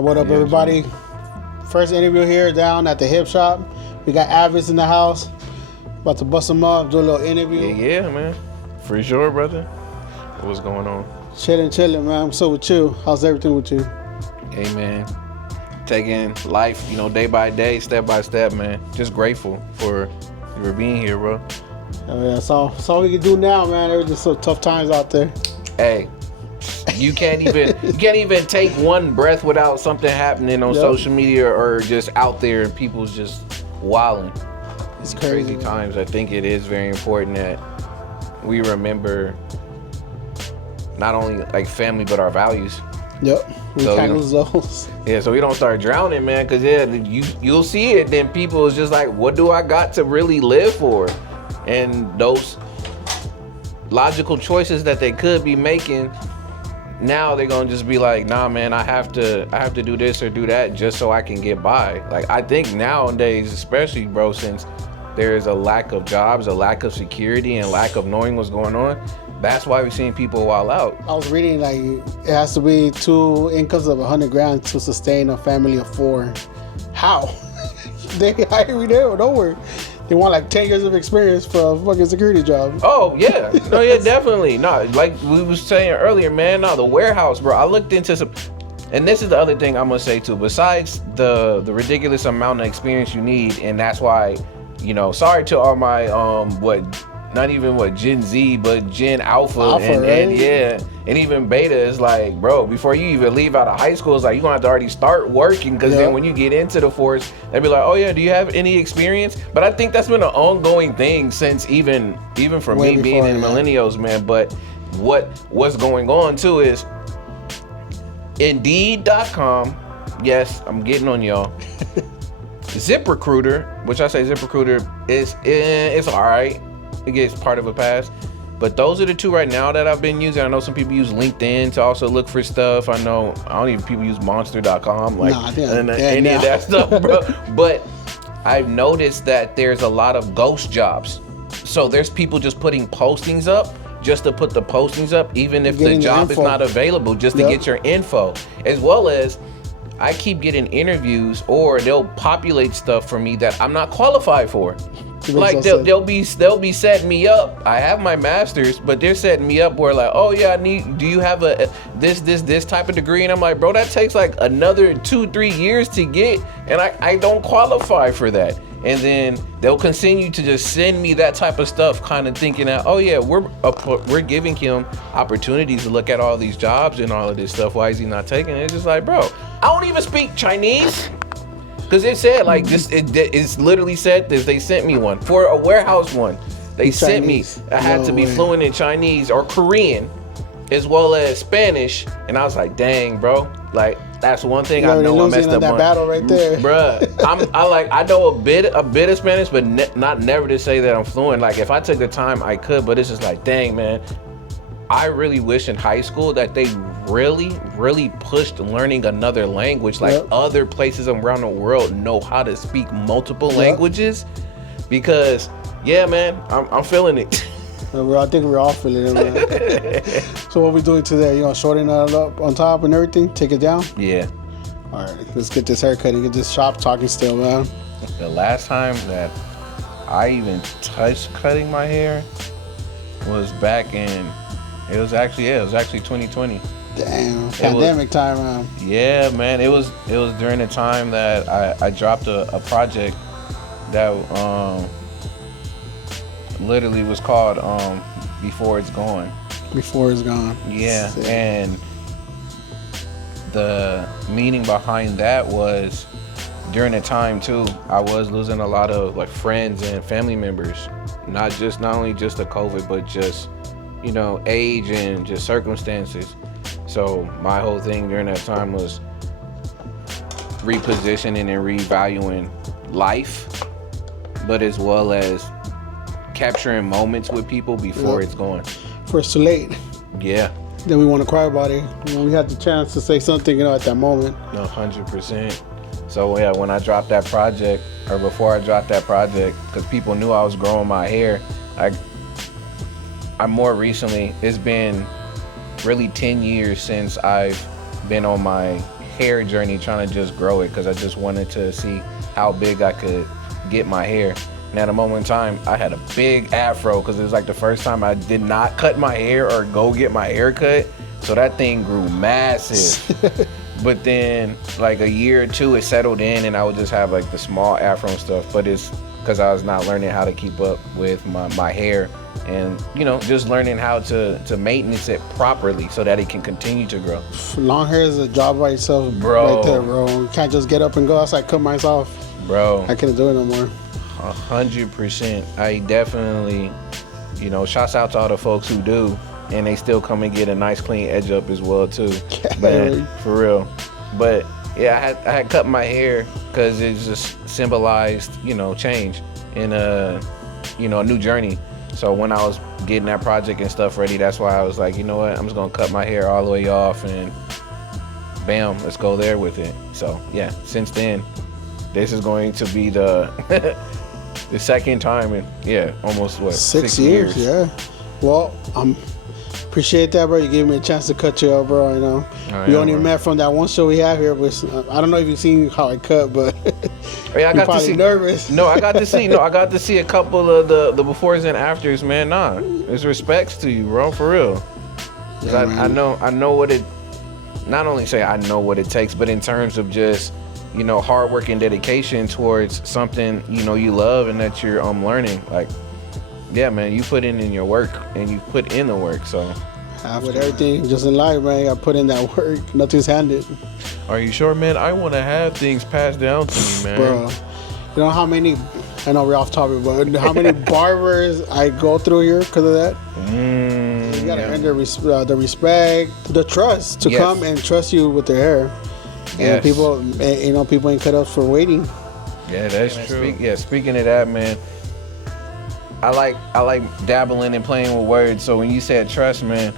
What up, Yes, everybody? man. First interview here down at the hip shop. We got I.A.d.v.i.s.s in the house. About to bust them up, do a little interview. Yeah, man. For sure, brother. What's going on? Chilling, man. So with you, how's everything with you? Hey, man. Taking life, day by day, step by step, man. Just grateful for being here, bro. Oh, yeah, that's all we can do now, man. There's just so tough times out there. Hey, you can't even take one breath without something happening on social media or just out there and people's just wilding. It's Crazy man. times. I think it is very important that we remember not only like family but our values. Yep, we So, can't lose those. Yeah, so we don't start drowning, man, because you'll see it. Then people is just like, what do I got to really live for? And those logical choices that they could be making, now they're gonna just be like, nah, man, I have to do this or do that just so I can get by. Like, I think nowadays, especially, bro, since there is a lack of jobs, a lack of security, and lack of knowing what's going on, that's why we're seeing people wild out. I was reading like it has to be 2 incomes of 100 grand to sustain a family of 4. How? They hire me there nowhere. They want like 10 years of experience for a fucking security job. Oh, yeah. No, yeah, definitely. No, like we was saying earlier, man, no, the warehouse, bro. I looked into some, and this is the other thing I'm going to say, too. Besides the ridiculous amount of experience you need, and that's why, sorry to all my, not even Gen Z, but Gen Alpha, and right? yeah, and even Beta is like, bro, before you even leave out of high school, it's like you're gonna have to already start working, because then when you get into the force, they'll be like, oh yeah, do you have any experience? But I think that's been an ongoing thing since even for Way me being before, in millennials, man. But what's going on too is Indeed.com. Yes, I'm getting on y'all. ZipRecruiter, which I say ZipRecruiter is it's all right. It gets part of a pass, but those are the two right now that I've been using. I know some people use LinkedIn to also look for stuff. I don't even people use Monster.com, like any of that stuff, bro. But I've noticed that there's a lot of ghost jobs. So there's people just putting postings up just to put the postings up, even if the job is not available, just to get your info, as well as I keep getting interviews, or they'll populate stuff for me that I'm not qualified for. Like they'll be setting me up. I have my master's, but they're setting me up where like, oh yeah, do you have a this type of degree? And I'm like, bro, that takes like another 2-3 years to get, and I don't qualify for that. And then they'll continue to just send me that type of stuff, kind of thinking that, oh yeah, we're giving him opportunities to look at all these jobs and all of this stuff. Why is he not taking it? It's just like, bro, I don't even speak Chinese. Because it said like this, it's literally said this. They sent me one for a warehouse one. They sent me. I had to be fluent in Chinese or Korean, as well as Spanish. And I was like, dang, bro. Like, that's one thing I know I messed up that on. Battle right there, bruh. I know a bit of Spanish, but not never to say that I'm fluent. Like, if I took the time, I could. But it's just like, dang, man. I really wish in high school that they really pushed learning another language. Like other places around the world know how to speak multiple languages, because yeah, man, I'm feeling it. I think we're all feeling it, man. So what we doing today? You gonna shorten it up on top and everything? Take it down? Yeah. All right, let's get this haircut and get this shop talking still, man. The last time that I even touched cutting my hair was back in. It was actually 2020. Damn, pandemic time, man. Yeah, man. It was during the time that I dropped a project that literally was called Before It's Gone. Before It's Gone. Yeah, sick. And the meaning behind that was during the time too, I was losing a lot of like friends and family members. Not only just the COVID, but just age and just circumstances. So my whole thing during that time was repositioning and revaluing life, but as well as capturing moments with people before it's gone. Before it's too late. Yeah. Then we want to cry about it when we had the chance to say something, at that moment. 100%. So yeah, when I dropped that project, or before I dropped that project, because people knew I was growing my hair, I more recently, it's been really 10 years since I've been on my hair journey, trying to just grow it because I just wanted to see how big I could get my hair. And at a moment in time, I had a big afro because it was like the first time I did not cut my hair or go get my hair cut. So that thing grew massive. But then like a year or two, it settled in and I would just have like the small afro and stuff. But it's because I was not learning how to keep up with my hair and, you know, just learning how to maintenance it properly so that it can continue to grow. Long hair is a job by itself, Bro. right there, bro. You can't just get up and go outside, cut myself. Bro. I couldn't do it no more. 100%. I definitely, you know, shouts out to all the folks who do, and they still come and get a nice clean edge up as well too. Man, for real. But yeah, I had cut my hair because it just symbolized, you know, change in a new journey. So when I was getting that project and stuff ready, that's why I was like, you know what, I'm just gonna cut my hair all the way off and bam, let's go there with it. So yeah, since then, this is going to be the the second time in almost what 6 years. Yeah. Well, appreciate that, bro. You gave me a chance to cut you up, bro. You know, we only met from that one show we have here. But I don't know if you've seen how I cut, but I got to see. Nervous. No, I got to see. No, I got to see a couple of the befores and afters, man. Nah, it's respects to you, bro, for real. Yeah, I know what it. Not only say I know what it takes, but in terms of just, you know, hard work and dedication towards something, you know, you love and that you're learning. Like, yeah, man, you put in your work and you put in the work. So with everything just in life, man, I put in that work. Nothing's handed. Are you sure, man? I want to have things passed down to me, man. Bro, you know how many, I know we're off topic, but how many barbers I go through here because of that? You gotta earn the respect, the trust to come and trust you with their hair. And people, you know, people ain't cut up for waiting. Yeah, that's true. Speaking of that, man, I like dabbling and playing with words. So when you said trust, man,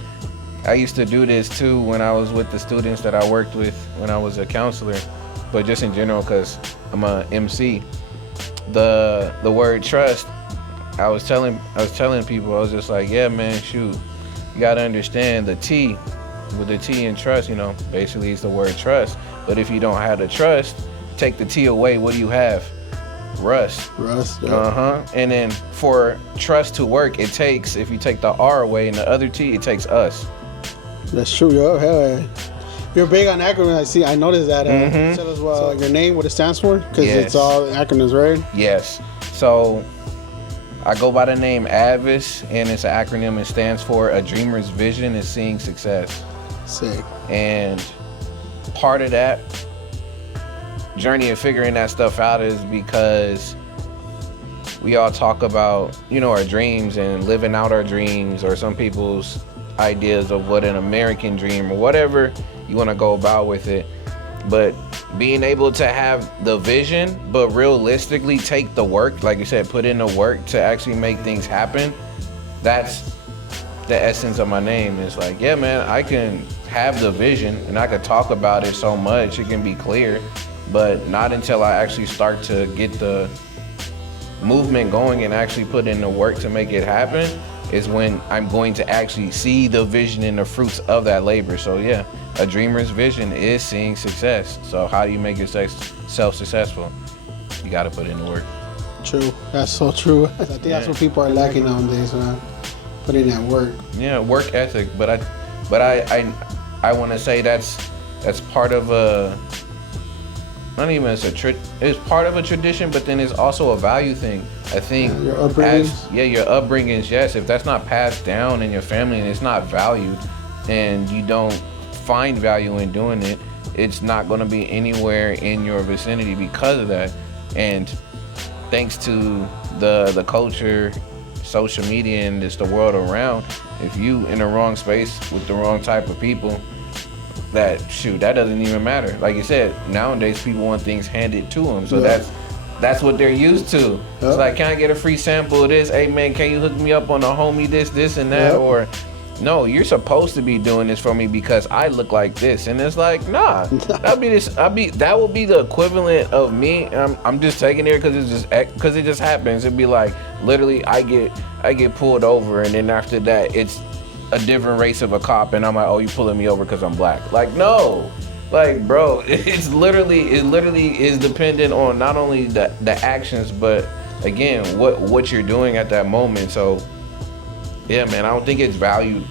I used to do this too when I was with the students that I worked with when I was a counselor, but just in general because I'm a MC. The word trust, I was telling people, I was just like, yeah, man, shoot, you gotta understand the T, with the T in trust, you know, basically it's the word trust. But if you don't have the trust, take the T away, what do you have? Rust. Yeah. And then for trust to work, it takes, if you take the R away and the other T, it takes us. That's true, yo. Hell, you're big on acronyms. I noticed that. Tell us your name, what it stands for, because it's all acronyms, right? Yes. So I go by the name I.A.d.v.i.s.s, and it's an acronym. It stands for A Dreamer's Vision is Seeing Success. Sick. And part of that journey of figuring that stuff out is because we all talk about, you know, our dreams and living out our dreams, or some people's ideas of what an American dream or whatever you want to go about with it. But being able to have the vision, but realistically take the work, like you said, put in the work to actually make things happen. That's the essence of my name. It's like, yeah, man, I can have the vision and I could talk about it so much, it can be clear, but not until I actually start to get the movement going and actually put in the work to make it happen is when I'm going to actually see the vision and the fruits of that labor. So yeah, a dreamer's vision is seeing success. So how do you make yourself successful? You got to put in the work. True. That's so true. I think that's what people are lacking nowadays, man. Putting that work. Yeah, work ethic. But I want to say that's part of a, not even it's part of a tradition, but then it's also a value thing. I think your upbringing. Your upbringings, yes. If that's not passed down in your family and it's not valued, and you don't find value in doing it, it's not going to be anywhere in your vicinity because of that. And thanks to the culture, social media, and just the world around, if you in the wrong space with the wrong type of people, that doesn't even matter. Like you said, nowadays people want things handed to them, so that's what they're used to. It's like, can I get a free sample of this? Hey man, can you hook me up on a homie this and that? Or no, you're supposed to be doing this for me because I look like this. And it's like, nah, that will be the equivalent of me. I'm just taking it because it just happens. It'd be like, literally, I get pulled over, and then after that, it's a different race of a cop, and I'm like, oh, you pulling me over because I'm black? Like, no, Like, bro, it literally is dependent on not only the actions, but again, what you're doing at that moment. So, yeah, man, I don't think it's valued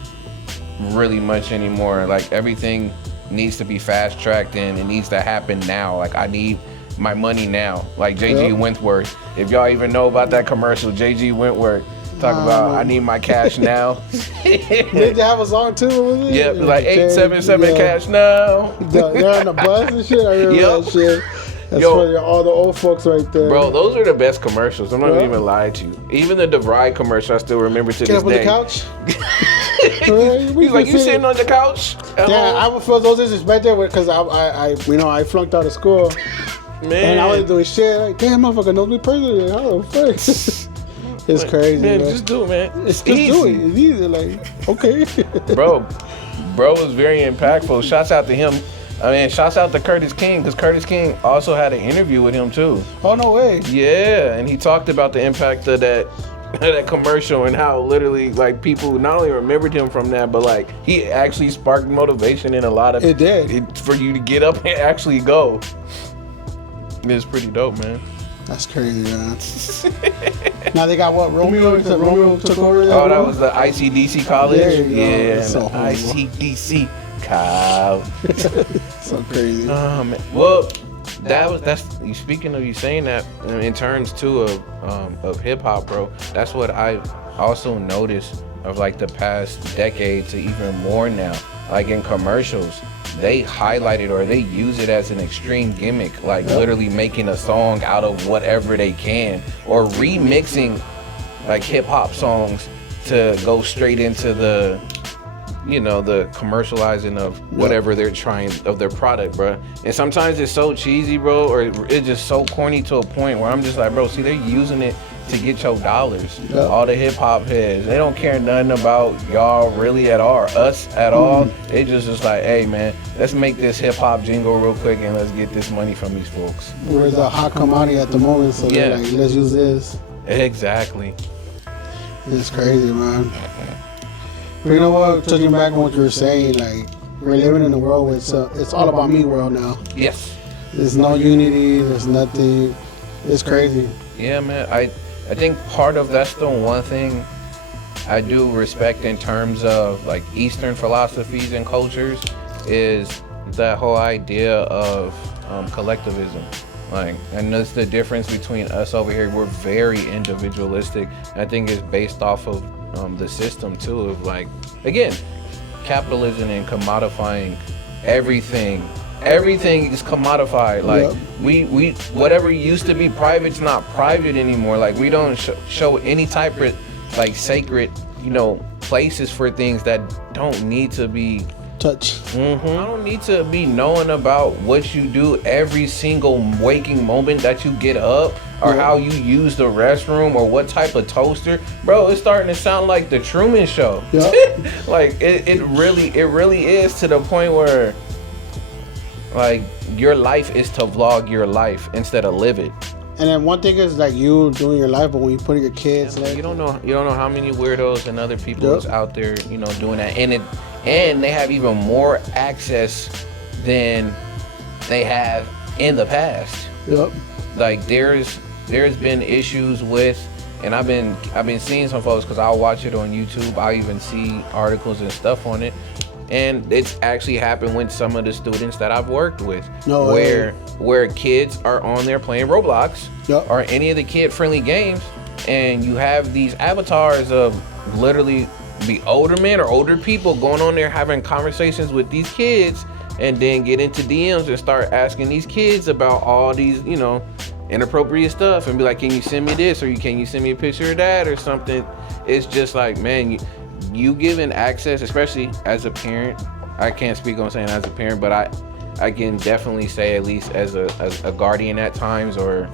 really much anymore. Like, everything needs to be fast tracked and it needs to happen now. Like, I need my money now. Like JG Wentworth. If y'all even know about that commercial, JG Wentworth talk about I need my cash now. Did they have a song too? Was it? Yeah, like 877 cash now. They're on the bus and shit. I remember that shit. That's for all the old folks right there. Bro, those are the best commercials. I'm not even lying to you. Even the I.A.d.v.i.s.s commercial, I still remember to this day. Get up on the couch? He's like, you sitting on the couch? Yeah, I would feel those disrespected because I flunked out of school. Man. And I was doing shit like, damn, motherfucker knows me personally. How the fuck? It's crazy, man. Man, just do it, man. Just do it. It's easy. Like, okay. Bro was very impactful. Shouts out to him. I mean, shouts out to Curtis King, because Curtis King also had an interview with him too. Oh, no way. Yeah, and he talked about the impact of that commercial and how literally like people not only remembered him from that, but like he actually sparked motivation in a lot of it did for you to get up and actually go. It's pretty dope, man. That's crazy, man. Now they got what? Romeo took over. Oh, that was the I.A.d.v.i.s.s college. Yeah, so I.A.d.v.i.s.s college. So crazy. Man. Well, that's you speaking of you saying that in terms too of hip hop, bro. That's what I also noticed of like the past decade to even more now. Like in commercials, they highlight it or they use it as an extreme gimmick, like literally making a song out of whatever they can, or remixing like hip hop songs to go straight into the commercializing of whatever they're trying of their product, bro. And sometimes it's so cheesy, bro, or it's just so corny to a point where I'm just like, bro, see, they're using it to get your dollars. All the hip hop heads, they don't care nothing about y'all really at all, us at all. It just like, hey man, let's make this hip hop jingle real quick and let's get this money from these folks. We're the hot commodity at the moment, so they're like, let's use this. Exactly. It's crazy, man. But you know what? Touching back on what you were saying, like we're living in a world where it's all about me world now. Yes. There's no unity. There's nothing. It's crazy. Yeah, man. I think part of that's the one thing I do respect in terms of like Eastern philosophies and cultures is that whole idea of collectivism. Like, and that's the difference between us over here. We're very individualistic. I think it's based off of the system too of like, again, capitalism and commodifying everything. Everything is commodified. Like we whatever used to be private's not private anymore. Like we don't show any type of like sacred, places for things that don't need to be touched. I don't need to be knowing about what you do every single waking moment that you get up, or how you use the restroom, or what type of toaster. Bro, it's starting to sound like the Truman Show. Like it really is, to the point where like your life is to vlog your life instead of live it. And then one thing is like you doing your life, but when you put your kids, like you don't know how many weirdos and other people is out there, doing that, and they have even more access than they have in the past. Like there's been issues with, and I've been seeing some folks, because I'll watch it on YouTube. I even see articles and stuff on it. And it's actually happened with some of the students that I've worked with, where kids are on there playing Roblox or any of the kid-friendly games, and you have these avatars of literally the older men or older people going on there having conversations with these kids, and then get into DMs and start asking these kids about all these, inappropriate stuff, and be like, can you send me this, or can you send me a picture of that or something? It's just like, man, you giving access, especially as a parent. I can't speak on saying as a parent, but I can definitely say, at least as a guardian at times, or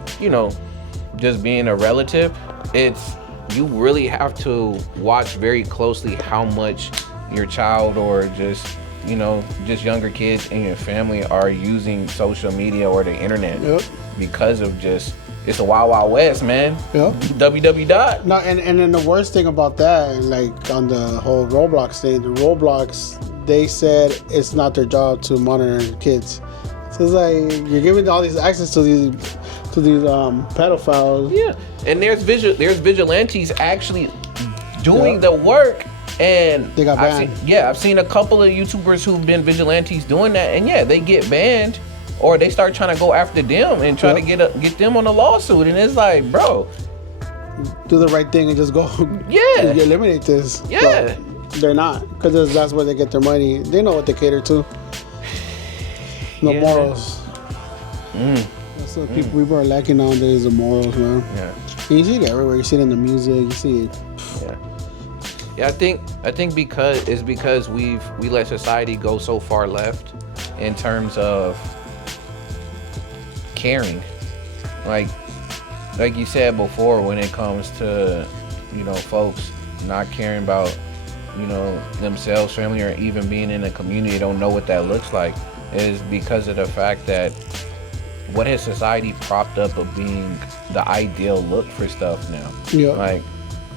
just being a relative, you really have to watch very closely how much your child, or just younger kids in your family are using social media or the internet, because of just, it's a wild, wild west, man. www. No, and then the worst thing about that, like on the whole Roblox thing, the Roblox, they said it's not their job to monitor kids. So it's like you're giving all these access to these pedophiles. Yeah, and there's vigilantes actually doing the work, and they got banned. I've seen a couple of YouTubers who've been vigilantes doing that, and yeah, they get banned, or they start trying to go after them and try to get them on a lawsuit, and it's like, bro, do the right thing and just go. Yeah, eliminate this. Yeah, but they're not, because that's where they get their money. They know what they cater to. No morals. That's what people are lacking nowadays, the morals, man. Yeah. You see it everywhere. You see it in the music. You see it. Yeah, I think because we let society go so far left in terms of caring, like you said before, when it comes to, you know, folks not caring about, you know, themselves, family, or even being in a community, don't know what that looks like, is because of the fact that what has society propped up of being the ideal look for stuff now. Yeah. Like,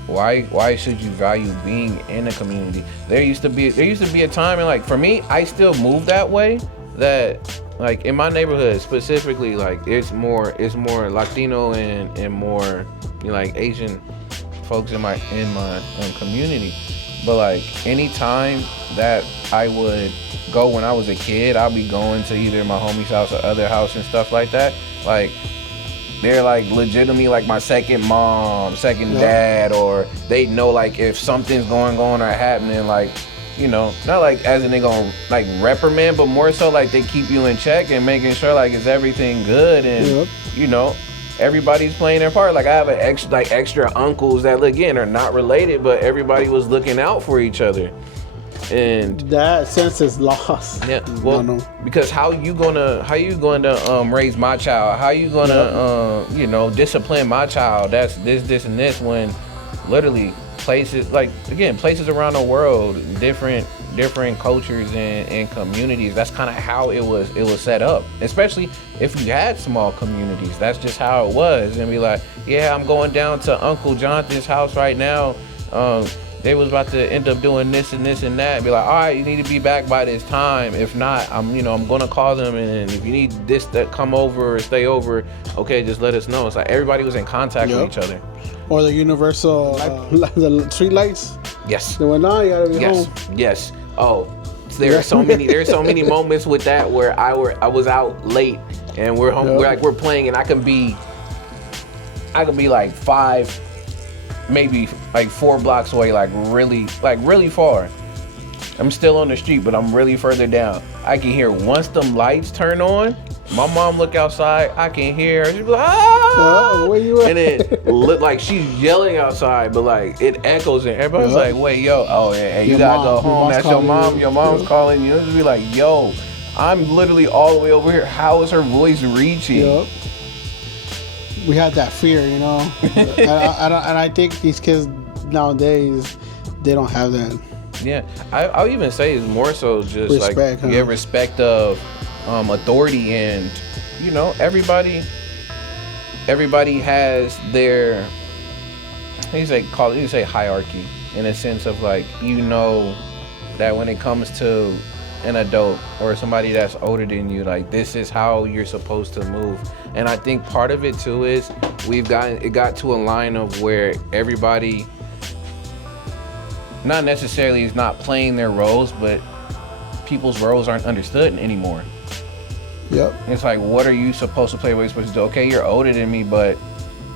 why should you value being in a community? There used to be a time, and like for me, I still move that way, that like in my neighborhood specifically, like it's more Latino and more, you know, like Asian folks in my community. But like anytime that I would go when I was a kid, I'll be going to either my homie's house or other house and stuff like that. Like they're like legitimately like my second mom, second dad, or they know like if something's going on or happening, like, you know, not like as in they gonna like reprimand, but more so like they keep you in check and making sure like is everything good, and you know, everybody's playing their part. Like I have extra uncles that again are not related, but everybody was looking out for each other. And that sense is lost. Yeah, well, because how you gonna raise my child? How you gonna you know, discipline my child? That's this and this, when literally places around the world, different cultures and communities, that's kind of how it was set up. Especially if you had small communities, that's just how it was. And be like, yeah, I'm going down to Uncle Jonathan's house right now. They was about to end up doing this and this and that. Be like, all right, you need to be back by this time. If not, I'm gonna call them, and if you need this to come over or stay over, okay, just let us know. It's like everybody was in contact with each other. Or the universal the street lights. Yes. They went on. You gotta be home. Yes. Oh, there's so many moments with that where I was out late and we're home. We're playing, and I can be like 5. Maybe like 4 blocks away, like really far. I'm still on the street, but I'm really further down. I can hear once them lights turn on, my mom look outside, I can hear her. She's like, ah! Where you at? And it look like she's yelling outside, but like it echoes, and everybody's like, wait, yo, oh yeah, hey, you gotta go home. That's your mom. Your mom's calling you. Just be like, yo, I'm literally all the way over here. How is her voice reaching? We had that fear, you know, and I think these kids nowadays, they don't have that. Yeah, I'll even say it's more so just respect, like respect of authority, and you know, everybody has their, you say hierarchy, in a sense of like, you know, that when it comes to an adult or somebody that's older than you, like this is how you're supposed to move. And I think part of it too is it got to a line of where everybody not necessarily is not playing their roles, but people's roles aren't understood anymore. Yep. It's like, what are you supposed to play? What are you supposed to do? Okay, you're older than me, but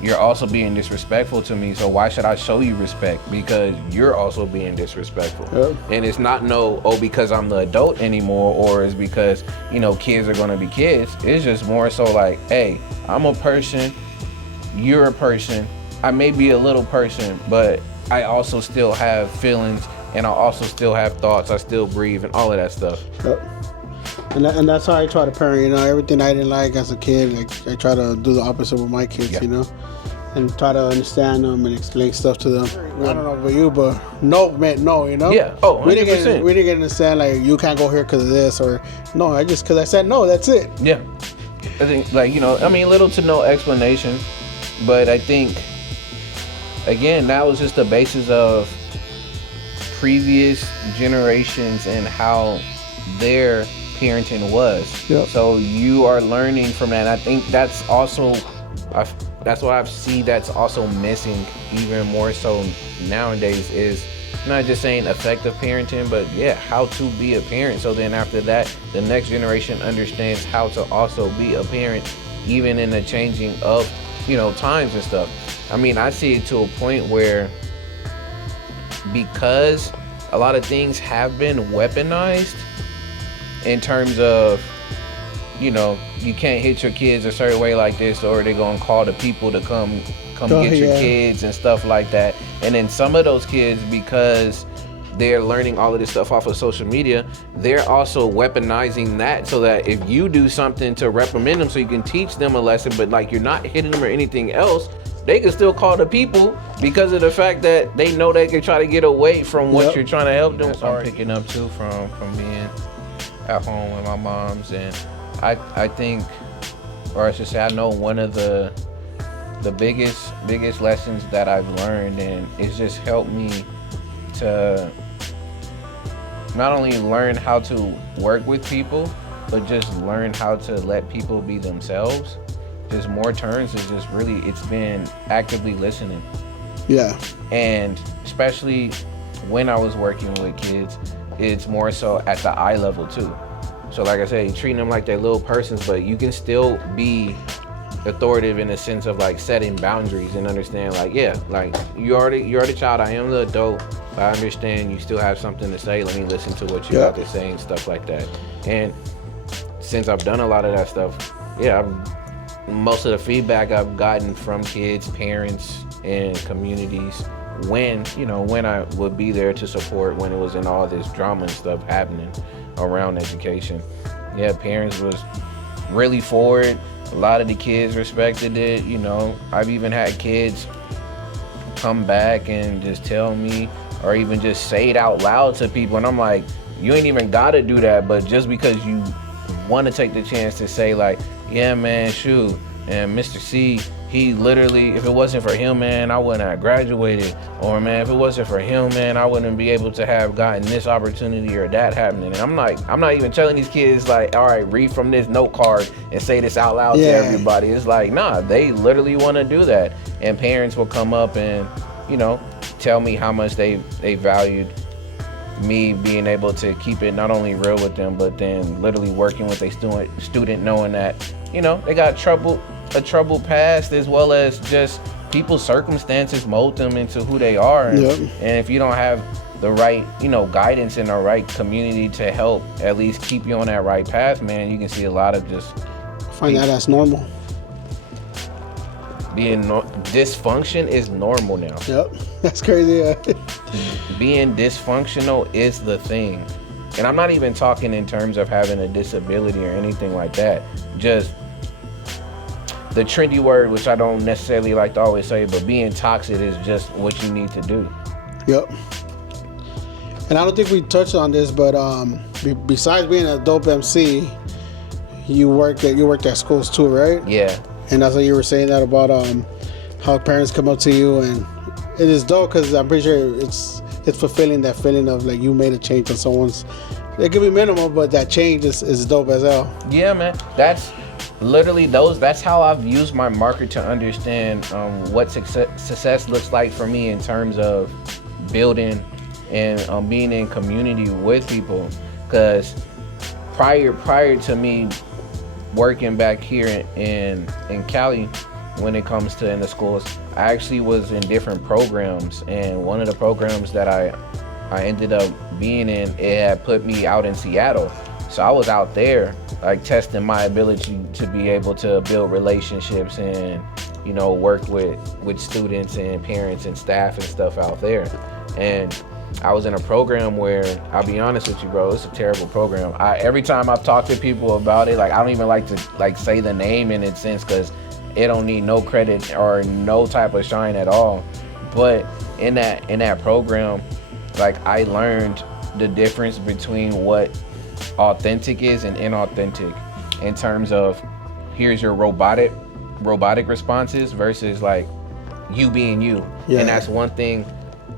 you're also being disrespectful to me, so why should I show you respect? Because you're also being disrespectful. Yep. And it's not because I'm the adult anymore, or it's because, you know, kids are gonna be kids. It's just more so like, hey, I'm a person, you're a person, I may be a little person, but I also still have feelings, and I also still have thoughts, I still breathe, and all of that stuff. Yep. And that's how I try to parent, you know, everything I didn't like as a kid, like I try to do the opposite with my kids, you know, and try to understand them and explain stuff to them. I don't know about you, but no meant no, you know? Yeah, oh, 100%. We didn't get to understand, like, you can't go here because of this, or no, because I said no, that's it. Yeah. I think, like, you know, I mean, little to no explanation, but I think, again, that was just the basis of previous generations and how their parenting was. Yep. So you are learning from that. And I think that's also, that's what I see that's also missing even more so nowadays is not just saying effective parenting, but yeah, how to be a parent. So then after that, the next generation understands how to also be a parent, even in the changing of, times and stuff. I mean, I see it to a point where because a lot of things have been weaponized in terms of, you can't hit your kids a certain way like this, or they're gonna call the people to come get your kids and stuff like that. And then some of those kids, because they're learning all of this stuff off of social media, they're also weaponizing that so that if you do something to reprimand them so you can teach them a lesson, but like you're not hitting them or anything else, they can still call the people because of the fact that they know they can try to get away from what you're trying to help them. So I'm picking up too from being at home with my moms, and I think, or I should say, I know one of the biggest lessons that I've learned, and it's just helped me to not only learn how to work with people, but just learn how to let people be themselves. Just more turns is just really, it's been actively listening. Yeah. And especially when I was working with kids, it's more so at the eye level too. So like I said, treating them like they're little persons, but you can still be authoritative in the sense of like setting boundaries and understand like, yeah, like you're the child, I am the adult, but I understand you still have something to say. Let me listen to what you got to say and stuff like that. And since I've done a lot of that stuff, most of the feedback I've gotten from kids, parents, and communities when I would be there to support when it was in all this drama and stuff happening around education. Yeah, parents was really for it. A lot of the kids respected it. I've even had kids come back and just tell me, or even just say it out loud to people, and I'm like, you ain't even gotta do that, but just because you want to take the chance to say like, yeah man, shoot, and Mr. C, he literally, if it wasn't for him, man, I wouldn't have graduated, or man, if it wasn't for him, man, I wouldn't be able to have gotten this opportunity or that happening. And I'm like, I'm not even telling these kids like, all right, read from this note card and say this out loud to everybody. It's like, nah, they literally want to do that. And parents will come up and tell me how much they valued me being able to keep it not only real with them, but then literally working with a student knowing that they got a troubled past, as well as just people's circumstances mold them into who they are. And if you don't have the right guidance in the right community to help at least keep you on that right path, man, you can see a lot of just find that as normal. Dysfunction is normal now. Yep, that's crazy. Being dysfunctional is the thing. And I'm not even talking in terms of having a disability or anything like that. Just the trendy word, which I don't necessarily like to always say, but being toxic is just what you need to do. Yep. And I don't think we touched on this, but besides being a dope MC, you worked at schools too, right? Yeah. And that's what you were saying that about how parents come up to you, and it is dope because I'm pretty sure it's fulfilling that feeling of like you made a change on someone's. It could be minimal, but that change is dope as hell. Yeah, man. That's literally that's how I've used my marker to understand what success looks like for me in terms of building and being in community with people. Because prior to me working back here in Cali, when it comes to in the schools, I actually was in different programs, and one of the programs that I ended up being in, it had put me out in Seattle. So I was out there like testing my ability to be able to build relationships and work with students and parents and staff and stuff out there. And I was in a program where, I'll be honest with you, bro, it's a terrible program. Every time I've talked to people about it, like I don't even like to say the name in its sense, because it don't need no credit or no type of shine at all. But in that program, like I learned the difference between what authentic is and inauthentic, in terms of here's your robotic responses versus like you being you. And that's one thing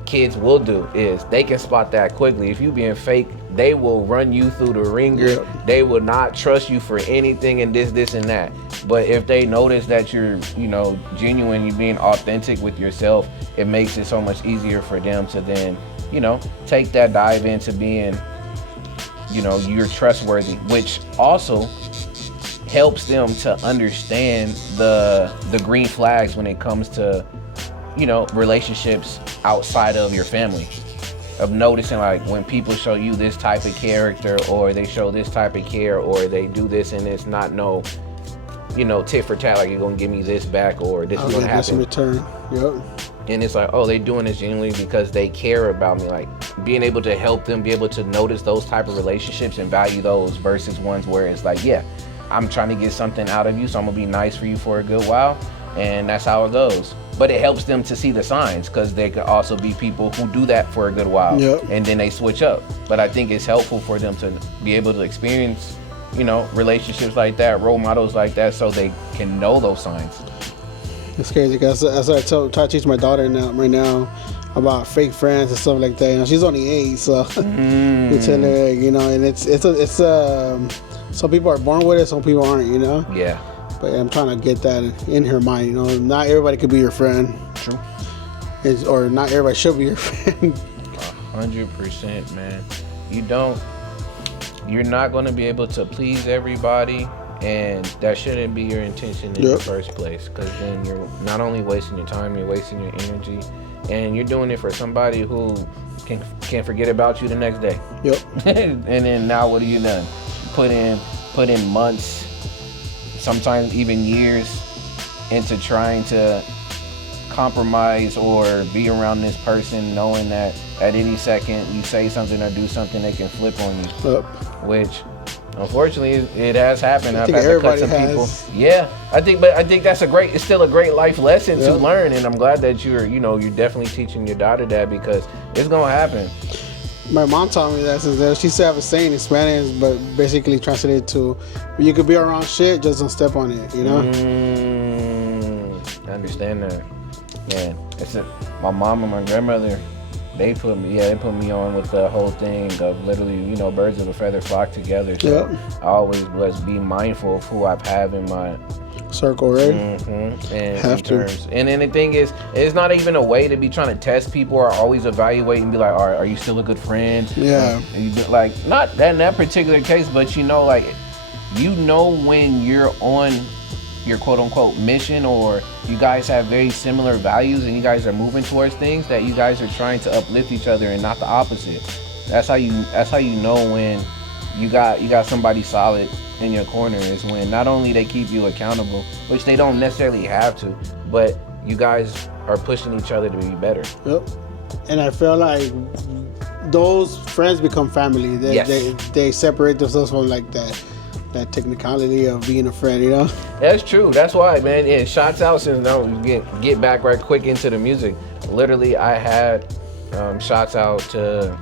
kids will do is they can spot that quickly. If you being fake, they will run you through the ringer. Yep. They will not trust you for anything and this and that. But if they notice that you're, genuine, you're being authentic with yourself, it makes it so much easier for them to then, take that dive into being, you're trustworthy, which also helps them to understand the green flags when it comes to, relationships outside of your family. Of noticing like when people show you this type of character, or they show this type of care, or they do this and it's not tit for tat, like you're gonna give me this back or this is gonna happen. In return. Yep. And it's like, they doing this genuinely because they care about me. Like being able to help them be able to notice those type of relationships and value those versus ones where it's like, yeah, I'm trying to get something out of you, so I'm gonna be nice for you for a good while, and that's how it goes. But it helps them to see the signs, because they could also be people who do that for a good while, and then they switch up. But I think it's helpful for them to be able to experience, relationships like that, role models like that, so they can know those signs. It's crazy because as I try to teach my daughter right now about fake friends and stuff like that. She's only 8, so you tell her, and it's some people are born with it, some people aren't, Yeah. But I'm trying to get that in her mind, Not everybody could be your friend. True. Or not everybody should be your friend. 100%, man. You're not going to be able to please everybody, and that shouldn't be your intention in the first place, because then you're not only wasting your time, you're wasting your energy, and you're doing it for somebody who can forget about you the next day. Yep. And then now what have you done? Put in months, sometimes even years, into trying to compromise or be around this person, knowing that at any second you say something or do something, they can flip on you. Yep. Which, unfortunately, it has happened. I've had to cut some people. has. Yeah, I think that's it's still a great life lesson to learn, and I'm glad that you're definitely teaching your daughter that, because it's gonna happen. My mom taught me that since then. She used to have a saying in Spanish, but basically translated to, you could be around shit, just don't step on it, I understand that. Man, my mom and my grandmother, they put me on with the whole thing of literally, birds of a feather flock together. So I always be mindful of who I have in my circle, right? Mm-hmm. And then the thing is, it's not even a way to be trying to test people or always evaluate and be like, are you still a good friend? Yeah. Like, not that in that particular case, but when you're on your quote unquote mission, or you guys have very similar values and you guys are moving towards things, that you guys are trying to uplift each other and not the opposite. That's how you know when you got somebody solid in your corner, is when not only they keep you accountable, which they don't necessarily have to, but you guys are pushing each other to be better. Yep. And I feel like those friends become family. They separate themselves from like that technicality of being a friend, That's true. That's why, man. Yeah, shots out, since now we get back right quick into the music. Literally, I had shots out to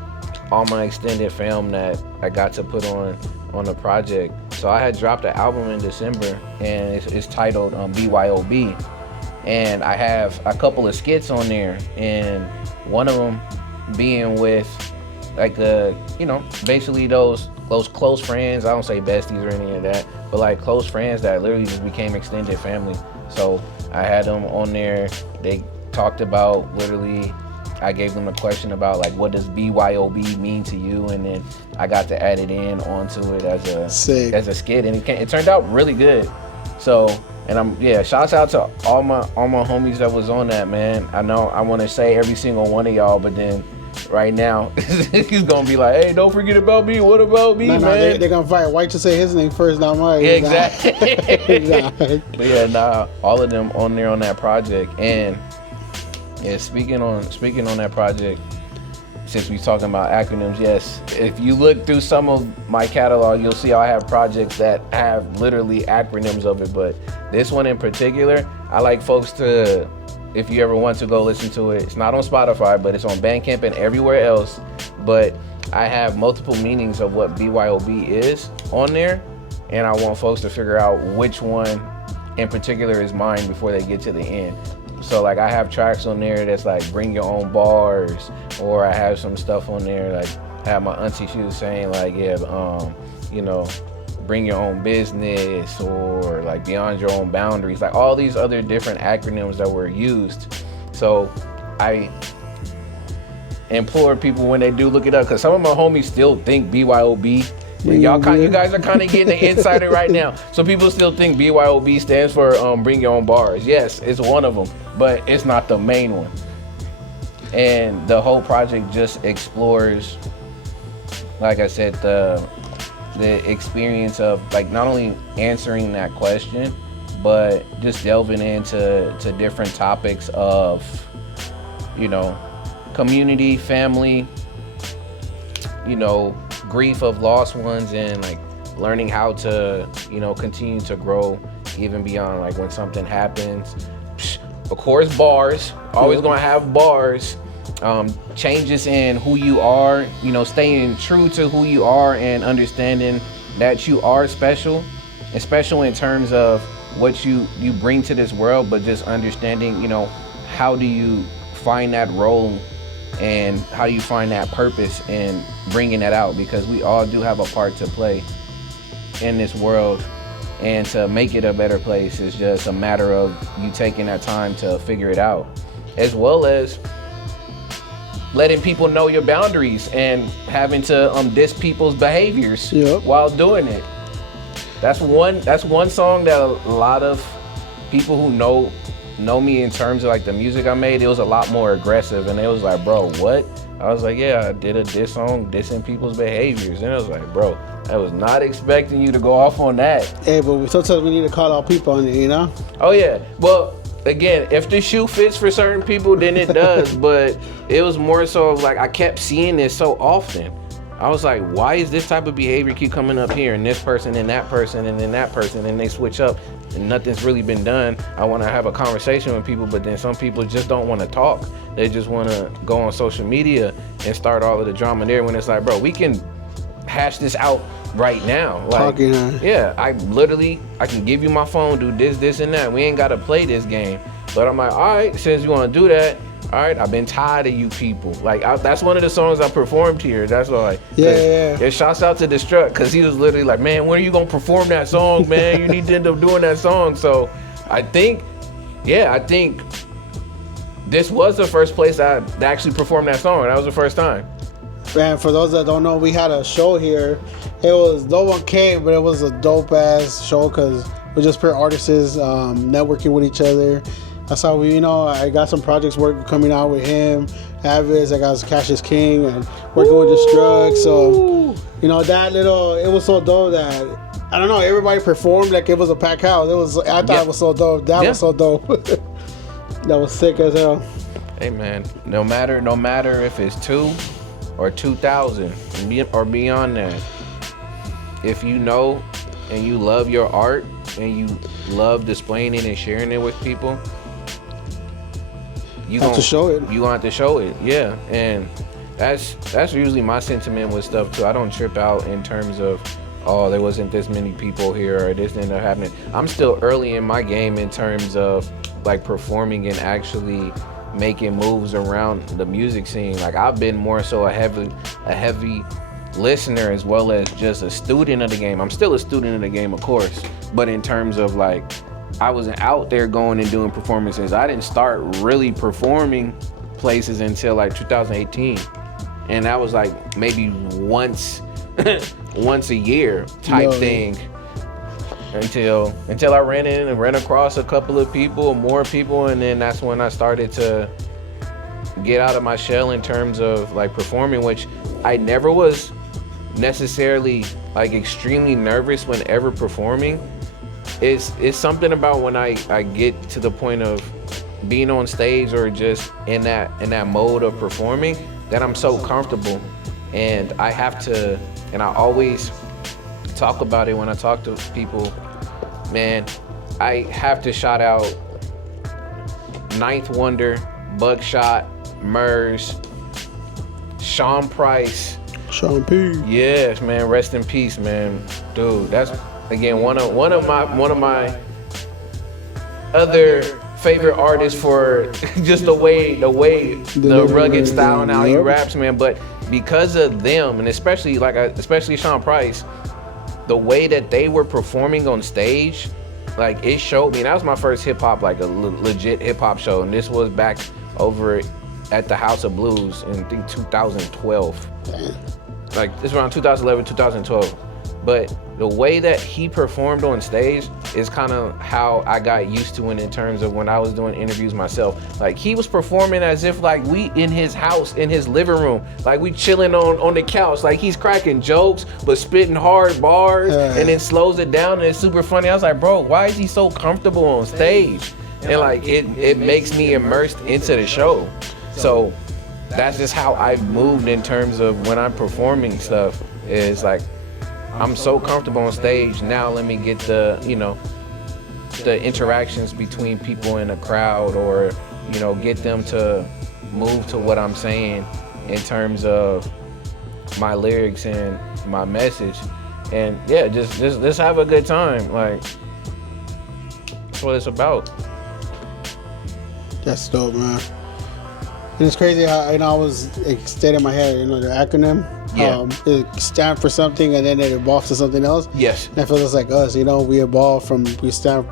all my extended fam that I got to put on the project. So I had dropped an album in December, and it's titled BYOB, and I have a couple of skits on there, and one of them being with like basically those close friends. I don't say besties or any of that, but like close friends that literally just became extended family. So I had them on there. They talked about, literally, I gave them a question about like, what does BYOB mean to you, and then I got to add it in onto it as a skit, and it turned out really good. So, and shouts out to all my homies that was on that, man. I know I want to say every single one of y'all, but then right now he's gonna be like, hey, don't forget about me. What about me, man? They're gonna fight White to say his name first, not mine. Yeah, exactly. But all of them on there on that project. And speaking on that project, since we're talking about acronyms, yes, if you look through some of my catalog, you'll see I have projects that have literally acronyms of it. But this one in particular, I like folks to, if you ever want to go listen to it, it's not on Spotify, but it's on Bandcamp and everywhere else. But I have multiple meanings of what BYOB is on there, and I want folks to figure out which one in particular is mine before they get to the end. So like I have tracks on there that's like bring your own bars, or I have some stuff on there like I have my auntie, she was saying like you know, bring your own business, or like beyond your own boundaries, like all these other different acronyms that were used. So I implore people when they do look it up, because some of my homies still think BYOB. And you guys are kind of getting the insider right now. So people still think BYOB stands for bring your own bars. Yes, it's one of them, but it's not the main one. And the whole project just explores, like I said, the experience of like not only answering that question, but just delving into different topics of, you know, community, family, you know, grief of lost ones, and like learning how to, you know, continue to grow even beyond like when something happens. Of course, bars, always gonna have bars. Changes in who you are, you know, staying true to who you are and understanding that you are special, and special in terms of what you bring to this world, but just understanding, you know, how do you find that role and how do you find that purpose and bringing that out, because we all do have a part to play in this world, and to make it a better place is just a matter of you taking that time to figure it out, as well as letting people know your boundaries and having to diss people's behaviors while doing it. That's one song that a lot of people who know me in terms of like the music I made, it was a lot more aggressive, and it was like, bro, what? I was like, yeah, I did a diss song dissing people's behaviors, and it was like, bro, I was not expecting you to go off on that. Hey, but sometimes we need to call out people on it, you know? Oh yeah, well, again, if the shoe fits for certain people, then it does. But it was more so of like I kept seeing this so often. I was like, why is this type of behavior keep coming up here, and this person and that person and then that person, and they switch up and nothing's really been done. I want to have a conversation with people, but then some people just don't want to talk. They just want to go on social media and start all of the drama there, when it's like, bro, we can hash this out right now. Like, yeah, I can give you my phone, do this and that. We ain't got to play this game. But I'm like, all right, since you want to do that, all right, I've been tired of you people. Like, that's one of the songs I performed here. That's why. Yeah. Shouts out to Destruct, because he was literally like, man, when are you going to perform that song, man? You need to end up doing that song. So I think this was the first place I actually performed that song. That was the first time. And for those that don't know, we had a show here. It was, no one came, but it was a dope ass show, because we're just pure artists networking with each other. That's how we, you know, I got some projects coming out with him, I.A.d.v.i.s.s, I got Cassius King, and working with Destruct. So, you know, it was so dope that, I don't know, everybody performed like it was a packed house. I thought it was so dope. That was so dope. That was sick as hell. Hey man, no matter if it's 2 or 2,000 or beyond that, if you know and you love your art and you love displaying it and sharing it with people, you have to show it. You want to show it, yeah. And that's usually my sentiment with stuff too. I don't trip out in terms of, oh, there wasn't this many people here or this didn't happen. I'm still early in my game in terms of like performing and actually making moves around the music scene. Like, I've been more so a heavy listener as well as just a student of the game. I'm still a student of the game, of course, but in terms of like, I wasn't out there going and doing performances. I didn't start really performing places until like 2018, and that was like maybe once a year type thing, until I ran in and ran across a couple of people, more people, and then that's when I started to get out of my shell in terms of like performing, which I never was necessarily like extremely nervous whenever performing. It's something about when I get to the point of being on stage or just in that mode of performing that I'm so comfortable, and I have to, and I always talk about it when I talk to people, man, I have to shout out Ninth Wonder, Buckshot, Murs, Sean Price, Sean P. Yes, man, rest in peace, man. Dude, that's again one of my other favorite artist for just the way the rugged style and how he raps, man. But because of them, and especially Sean Price, the way that they were performing on stage, like it showed me. That was my first hip hop, like a legit hip hop show, and this was back over at the House of Blues in I think 2012. Like it's around 2011, 2012. But the way that he performed on stage is kind of how I got used to it in terms of when I was doing interviews myself. Like he was performing as if like we in his house, in his living room, like we chilling on the couch, like he's cracking jokes but spitting hard bars and then slows it down and it's super funny. I was like, bro, why is he so comfortable on stage? And like it makes me immersed into the show. So that's just how I've moved in terms of when I'm performing stuff. Is like I'm so comfortable on stage now. Let me get the interactions between people in a crowd, or get them to move to what I'm saying in terms of my lyrics and my message. And yeah, just have a good time. Like that's what it's about. That's dope, man. And it's crazy how I was stayed in my head, the acronym. Yeah. It stand for something and then it evolves to something else. Yes. And I feel just like us, we evolve we start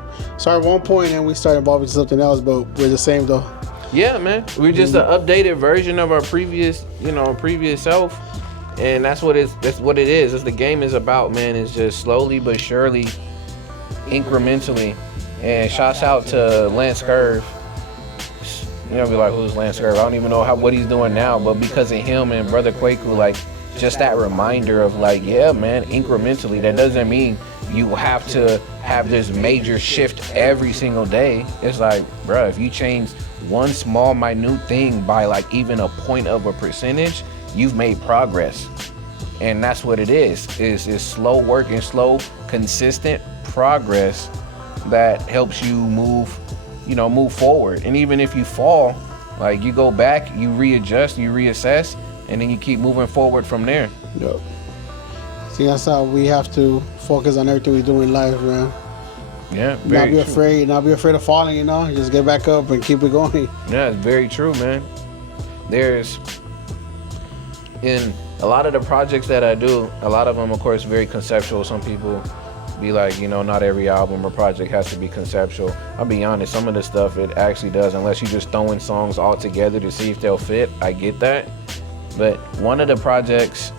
at one point and we start evolving to something else, but we're the same though. Yeah, man. We're just an updated version of our previous self. And that's what it is. That's the game is about, man. It's just slowly but surely, incrementally. And shouts out to Lance Curve. Be like, who's Lance Curve? I don't even know what he's doing now, but because of him and Brother Kwaku, like, just that reminder of like, yeah, man, incrementally. That doesn't mean you have to have this major shift every single day. It's like, bro, if you change one small, minute thing by like even a point of a percentage, you've made progress. And that's what it is slow work and slow, consistent progress that helps you move forward. And even if you fall, like you go back, you readjust, you reassess, and then you keep moving forward from there. Yep. See, that's how we have to focus on everything we do in life, man. Yeah, not be afraid of falling, just get back up and keep it going. Yeah, it's very true, man. There's, in a lot of the projects that I do, a lot of them, of course, very conceptual. Some people be like, not every album or project has to be conceptual. I'll be honest, some of the stuff it actually does, unless you're just throwing songs all together to see if they'll fit. I get that. But one of the projects,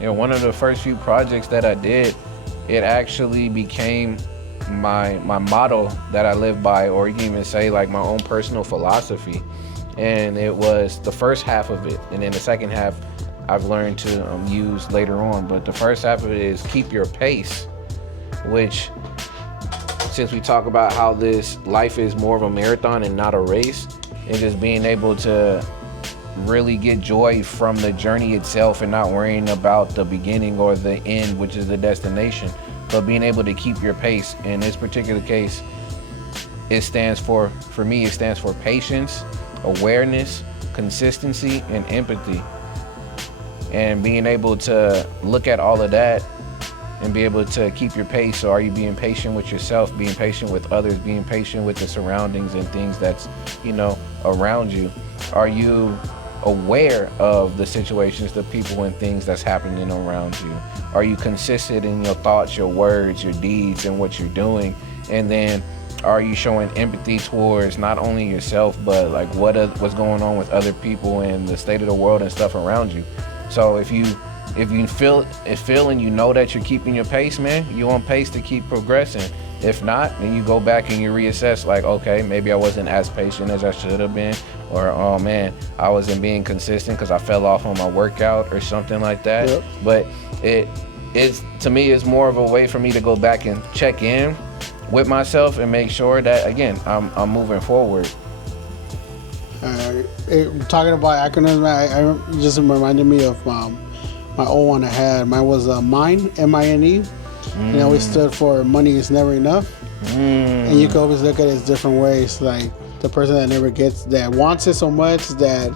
one of the first few projects that I did, it actually became my motto that I live by, or you can even say like my own personal philosophy. And it was the first half of it, and then the second half I've learned to use later on. But the first half of it is keep your pace, which, since we talk about how this life is more of a marathon and not a race, and just being able to really get joy from the journey itself and not worrying about the beginning or the end, which is the destination, but being able to keep your pace. In this particular case, it stands for patience, awareness, consistency, and empathy. And being able to look at all of that and be able to keep your pace. So are you being patient with yourself, being patient with others, being patient with the surroundings and things that's, around you? Are you aware of the situations, the people and things that's happening around you? Are you consistent in your thoughts, your words, your deeds, and what you're doing? And then are you showing empathy towards not only yourself, but like what's going on with other people and the state of the world and stuff around you? So if you feel and you know that you're keeping your pace, man, you're on pace to keep progressing. If not, then you go back and you reassess, like, okay, maybe I wasn't as patient as I should have been, or oh man, I wasn't being consistent because I fell off on my workout or something like that. Yep. But it's, to me, it's more of a way for me to go back and check in with myself and make sure that, again, I'm moving forward. Talking about acronyms, man, I just reminded me of my old one I had. Mine was MINE, M-I-N-E. And it always stood for money is never enough. And you can always look at it as different ways. Like the person that never gets, that wants it so much that,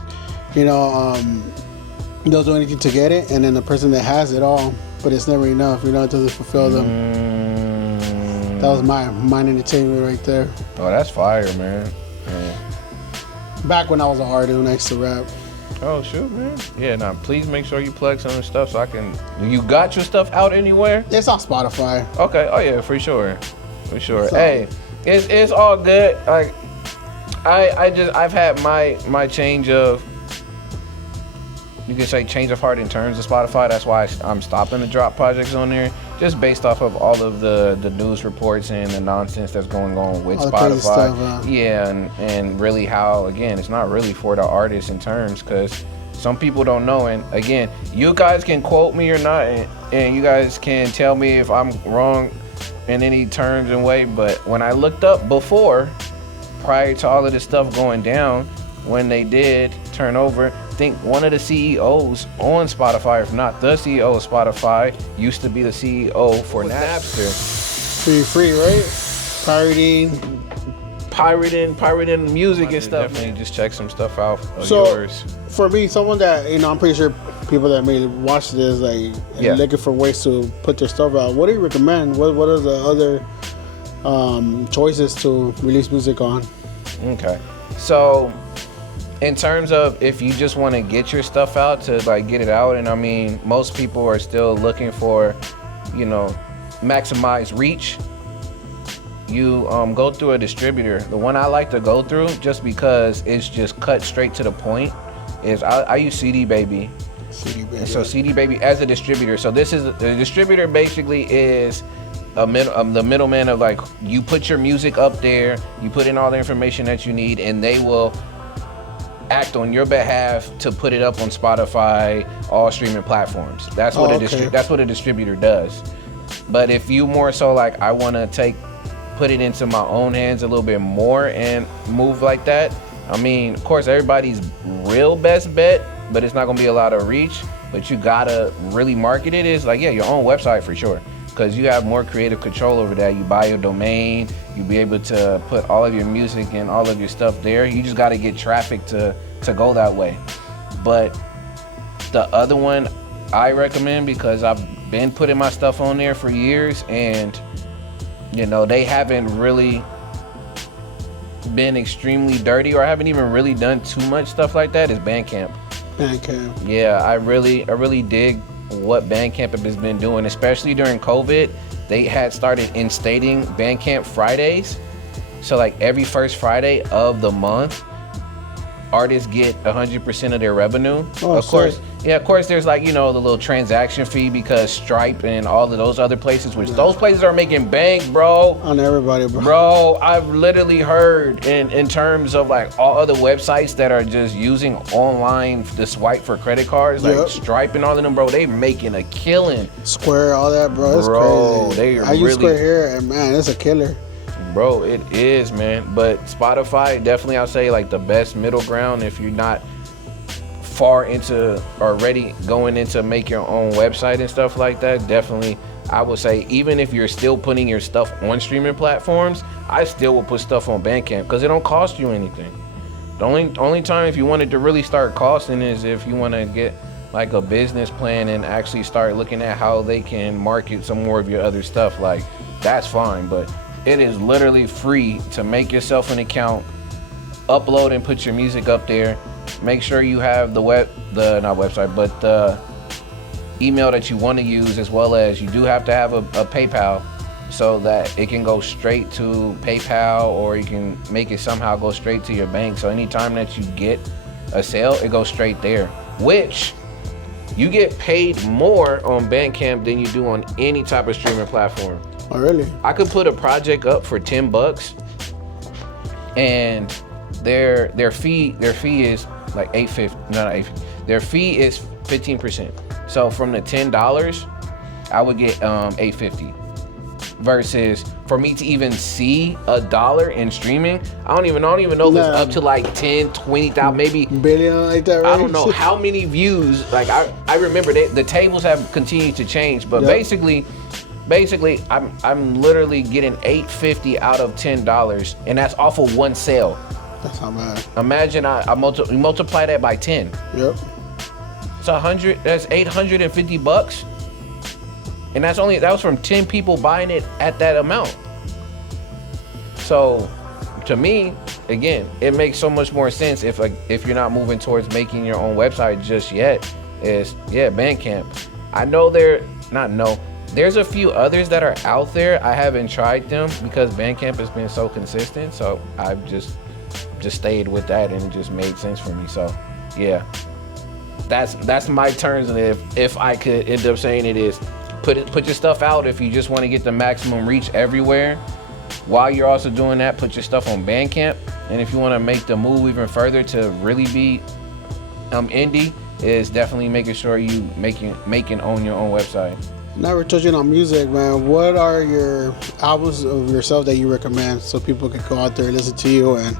they'll do anything to get it. And then the person that has it all, but it's never enough, it doesn't fulfill them. That was my entertainment right there. Oh, that's fire, man. Yeah. Back when I was an artist, when I used to rap. Oh, shoot, man. Yeah, now please make sure you plug some of the stuff so I can. You got your stuff out anywhere? It's on Spotify. Okay. Oh yeah, for sure. So, hey, it's all good. Like, I've had my change of, you can say, change of heart in terms of Spotify. That's why I'm stopping to drop projects on there, just based off of all of the news reports and the nonsense that's going on with all Spotify. Stuff, yeah, and really how, again, it's not really for the artists in terms, because some people don't know. And again, you guys can quote me or not, and you guys can tell me if I'm wrong in any terms and way. But when I looked up before, prior to all of this stuff going down, when they did turn over, I think one of the CEOs on Spotify, if not the CEO of Spotify, used to be the CEO for Napster. Free, right? Pirating music and stuff. Definitely just check some stuff out of so, yours. For me, someone that, I'm pretty sure people that may watch this, like, looking for ways to put their stuff out, what do you recommend? What are the other choices to release music on? Okay. So, in terms of if you just want to get your stuff out, to like get it out, and I mean, most people are still looking for, maximize reach. You go through a distributor. The one I like to go through, just because it's just cut straight to the point, is I use I.A.d.v.i.s.s. So I.A.d.v.i.s.s as a distributor. So this is the distributor. Basically, is the middleman of, like, you put your music up there, you put in all the information that you need, and they will act on your behalf to put it up on Spotify, all streaming platforms. That's what that's what a distributor does. But if you more so like, I want to put it into my own hands a little bit more and move like that, I mean, of course, everybody's real best bet, but it's not gonna be a lot of reach. But you gotta really market it. Is like, your own website for sure, because you have more creative control over that. You buy your domain, you be able to put all of your music and all of your stuff there. You just gotta get traffic to go that way. But the other one I recommend, because I've been putting my stuff on there for years, and they haven't really been extremely dirty, or I haven't even really done too much stuff like that, is Bandcamp. Yeah, I really dig what Bandcamp has been doing, especially during COVID. They had started instating Bandcamp Fridays. So like every first Friday of the month, artists get 100% of their revenue. Of course, there's like, the little transaction fee, because Stripe and all of those other places, which those places are making bank, bro. On everybody, bro. Bro, I've literally heard in terms of like all other websites that are just using online to swipe for credit cards, like Stripe and all of them, bro, they making a killing. Square, all that, bro. It's crazy. I use Square here, and man, it's a killer. Bro, it is, man. But Spotify, definitely, I'll say, like, the best middle ground if you're not far into already going into make your own website and stuff like that. Definitely, I would say, even if you're still putting your stuff on streaming platforms, I still will put stuff on Bandcamp, because it don't cost you anything. The only time if you wanted to really start costing is if you want to get like a business plan and actually start looking at how they can market some more of your other stuff. Like, that's fine, but it is literally free to make yourself an account, upload and put your music up there. Make sure you have the email that you want to use, as well as you do have to have a PayPal, so that it can go straight to PayPal, or you can make it somehow go straight to your bank. So anytime that you get a sale, it goes straight there, which you get paid more on Bandcamp than you do on any type of streaming platform. Oh, really? I could put a project up for $10, and their fee is like $8.50. No, not $8.50. Their fee is 15%. So from the $10, I would get $8.50. Versus for me to even see $1 in streaming, I don't even know if it's up to like 10, 20,000, maybe billion, like that, right? I don't know how many views. Like I remember the tables have continued to change, but basically, I'm literally getting $8.50 out of $10, and that's off of one sale. That's not bad. Imagine you multiply that by 10. Yep. It's 100. That's $850, and that was from 10 people buying it at that amount. So to me, again, it makes so much more sense if you're not moving towards making your own website just yet. Is Bandcamp. I know there's a few others that are out there. I haven't tried them because Bandcamp has been so consistent. So I've just stayed with that and it just made sense for me. So yeah, that's my terms. And if I could end up saying it is put your stuff out if you just want to get the maximum reach everywhere. While you're also doing that, put your stuff on Bandcamp. And if you want to make the move even further to really be indie, is definitely making sure you make and own your own website. Now we're touching on music, man. What are your albums of yourself that you recommend so people can go out there and listen to you and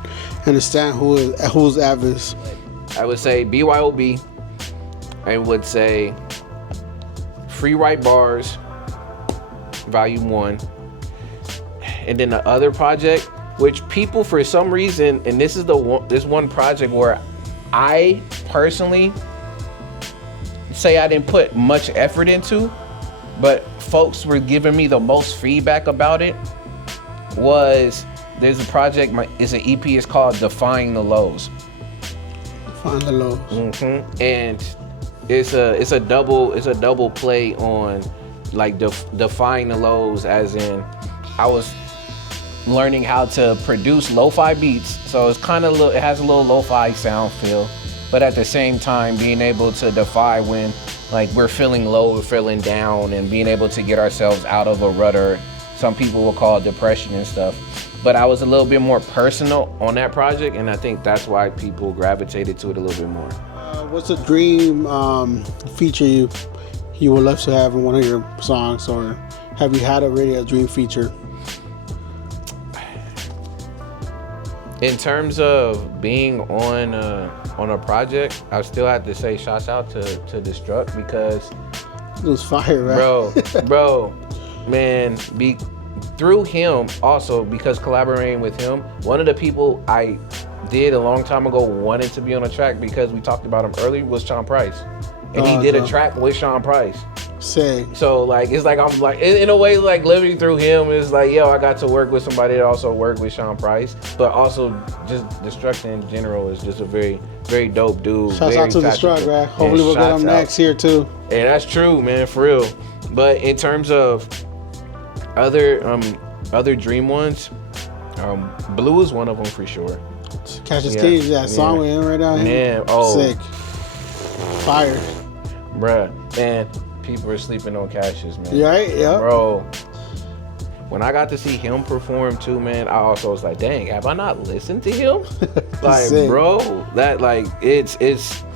understand who's I.A.d.v.i.s.s? I would say BYOB. I would say Free Write Bars, Volume 1. And then the other project, which people for some reason, and this is this one project where I personally say I didn't put much effort into, but folks were giving me the most feedback about it, was there's a project, it's an EP, it's called Defying the Lows. Defying the Lows. Mm-hmm. And it's a double play on like defying the lows, as in I was learning how to produce lo-fi beats, so it's kind of it has a little lo-fi sound feel, but at the same time being able to defy when like we're feeling low, we're feeling down, and being able to get ourselves out of a rudder. Some people will call it depression and stuff, but I was a little bit more personal on that project, and I think that's why people gravitated to it a little bit more. What's a dream feature you would love to have in one of your songs, or have you had already a dream feature? In terms of being on a project, I still have to say shouts out to Destruct, because it was fire, right? bro, man, through him also, because collaborating with him, one of the people I did a long time ago wanted to be on a track because we talked about him earlier was Sean Price, and he did a track with Sean Price. Sick. So like it's like I'm like in a way, like living through him is like, yo, I got to work with somebody that also worked with Sean Price, but also just Destruct in general is just a very, very dope dude. Shouts out to Destruct, right? Hopefully we'll get him next here too. And that's true, man, for real. But in terms of other dream ones, Blue is one of them for sure. Cash His Keys, that song with him right now. Man, sick. Fire. Bruh, and people are sleeping on Cassius, man. Right, yeah. Bro, when I got to see him perform too, man, I also was like, dang, have I not listened to him? Like, sick. Bro, that like it's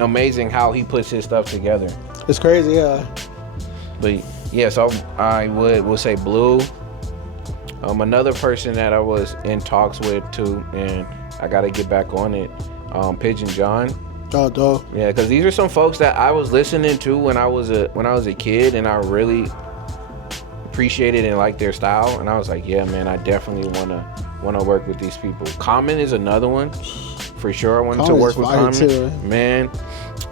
amazing how he puts his stuff together. It's crazy, yeah. But yeah, so I would say Blue. Another person that I was in talks with too, and I gotta get back on it, Pigeon John. Oh, dope. Yeah, because these are some folks that I was listening to when I was a kid, and I really appreciated and liked their style. And I was like, yeah, man, I definitely wanna work with these people. Common is another one, for sure. I wanted to work with Common. Too. Man,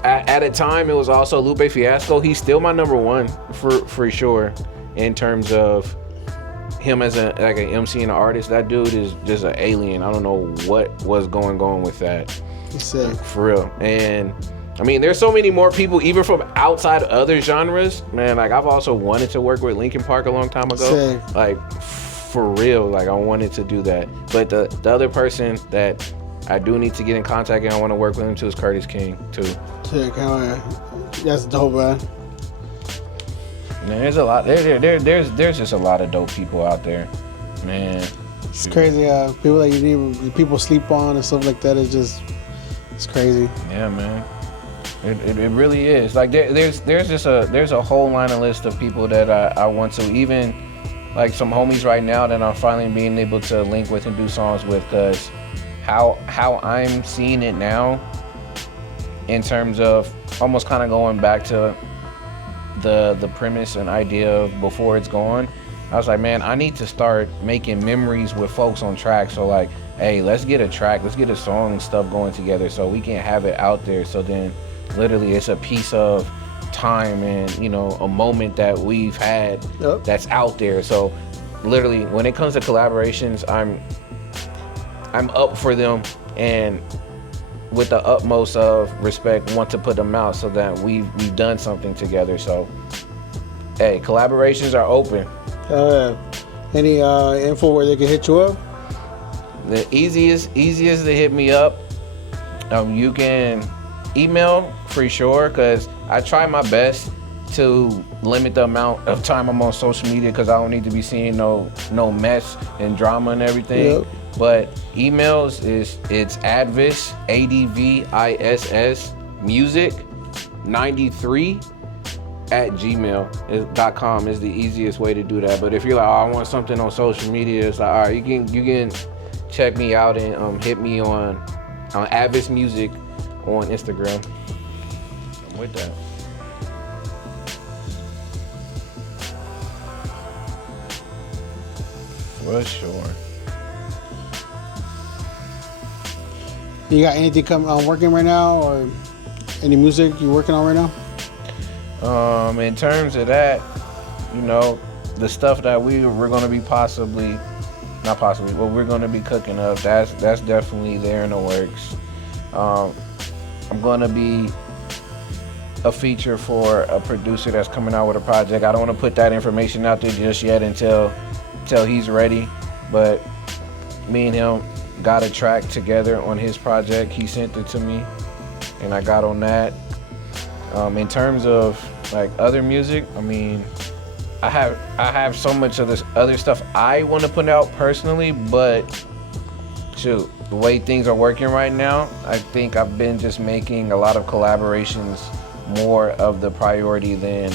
at a time it was also Lupe Fiasco. He's still my number one for sure in terms of him as an MC and an artist. That dude is just an alien. I don't know what was going on with that. He's sick. For real. And I mean, there's so many more people, even from outside other genres. Man, like I've also wanted to work with Linkin Park a long time ago. Sick. Like for real, like I wanted to do that. But the other person that I do need to get in contact and I want to work with him too is Curtis King too. Sick. That's dope, man. Man, there's a lot. There's just a lot of dope people out there, man. It's crazy. People that you need, people sleep on and stuff like that. It's crazy. Yeah, man. It really is. Like there's a whole line of list of people that I want to, even like some homies right now that I'm finally being able to link with and do songs with, because how I'm seeing it now, in terms of almost kind of going back to the premise and idea of before it's gone. I was like, man, I need to start making memories with folks on tracks. So like, hey, let's get a track, let's get a song and stuff going together so we can have it out there. So then literally it's a piece of time and, you know, a moment that we've had that's out there. So literally, when it comes to collaborations, I'm up for them, and with the utmost of respect, want to put them out so that we've done something together. So, hey, collaborations are open. Any info where they can hit you up? The easiest to hit me up. You can email for sure, because I try my best to limit the amount of time I'm on social media, because I don't need to be seeing no mess and drama and everything. Yep. But emails it's I.A.d.v.i.s.s music 93 at gmail.com is the easiest way to do that. But if you're like, oh, I want something on social media, it's like, all right, you can check me out and hit me on I.A.d.v.i.s.s music on Instagram. I'm with that. For sure. You got anything working right now, or any music you working on right now? In terms of that, the stuff that we're going to be we're going to be cooking up, that's definitely there in the works. I'm going to be a feature for a producer that's coming out with a project. I don't want to put that information out there just yet until he's ready, but me and him got a track together on his project. He sent it to me and I got on that. In terms of like other music, I mean, I have so much of this other stuff I want to put out personally, but shoot, the way things are working right now, I think I've been just making a lot of collaborations more of the priority than